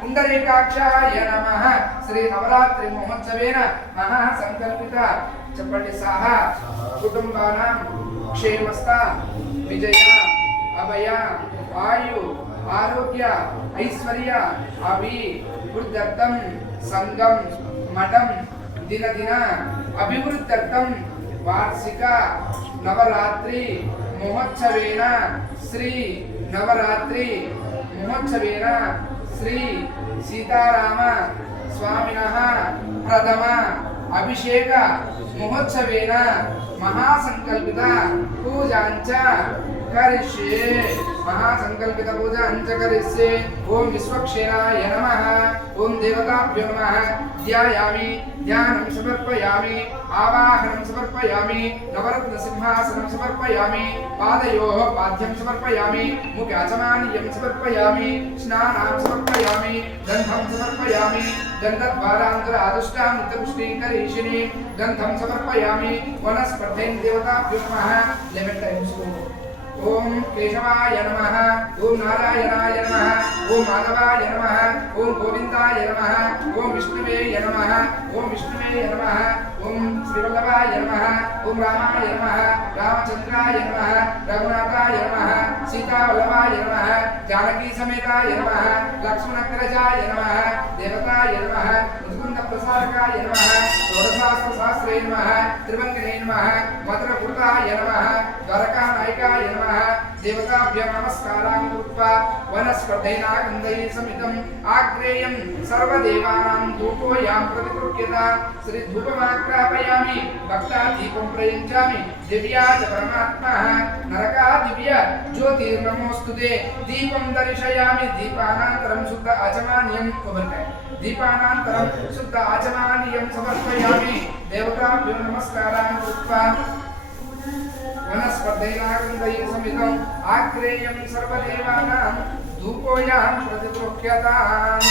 पुंडरीकाक्षाय नमः। श्री नवरात्रि महोत्सवेन महासंकल्पित चप्पटी साह कुटुंबानां क्षेमस्ता विजय अभय आयु आरोग्य ऐश्वर्य अभिवृद्ध्यर्थं संगम मठं दिन दिन अभिवृद्ध्यर्थं वार्षिक नवरात्रि महोत्सवेन श्री नवरात्रि महोत्सवेन श्री सीताराम स्वामिनः प्रथम अभिषेक महोत्सवेन महासंकल्पित पूजांच करिष्ये। महासंकल्पित पूजांच करिष्ये। ओम विश्वक्षेणाय नमः। ओम देवताभ्यो नमः। ध्यायामि ध्यानं समर्पयामि आवाहनं समर्पयामि नवरत्न सिंहासनं समर्पयामि पादयोः पाद्यं समर्पयामि मुखाचमानीयं समर्पयामि स्नानं समर्पयामि गन्धं समर्पयामि गन्धद्वारान्तरादुष्टामृतपुष्टिकरीशिनी गन्धं समर्पयामि वनस्पतिं देवताभ्यो नमः। लेमन टाइम्स ओम केशवाय नमः। ओम नारायणाय नमः। ओम माधवाय नमः। ओम गोविंदाय नमः। ओम विष्णुवे नमः। ओम विष्णुवे नमः। ओम श्रीवल्लभाय नमः। ओम रामाय नमः। रामचंद्राय नमः। रघुनाथाय नमः। सीतावल्लभाय नमः। जानकी समेताय नमः। लक्ष्मणग्रजाय नमः। देवताय नमः। मुकुंद प्रसारकाय नमः। षोडशास्त्र सहस्रे नमः। त्रिभंगिने नमः। मधुरपुराय नमः। द्वारकानायकाय नमः। देवताभ्यो नमस्कारान् कृत्वा वनस्पतेना गन्धैः समितम् आग्नेयं सर्वदेवानां धूपोऽयं प्रतिगृह्यता। श्री धूपमाग्रापयामि भक्ता दीपं प्रयुञ्जामि दिव्या च परमात्मा नरका दिव्य ज्योतिर्नमोस्तुते। दीपं दर्शयामि दीपानान्तरं शुद्ध आचमनीयं दीपानान्तरं शुद्ध आचमनीयं समर्पयामि। देवताभ्यो नमस्कारान् कृत्वा वनस्पतेनागन्धैः समितम् आग्नेयं सर्वदेवानां धूपोऽयं प्रतिगृह्यताम्।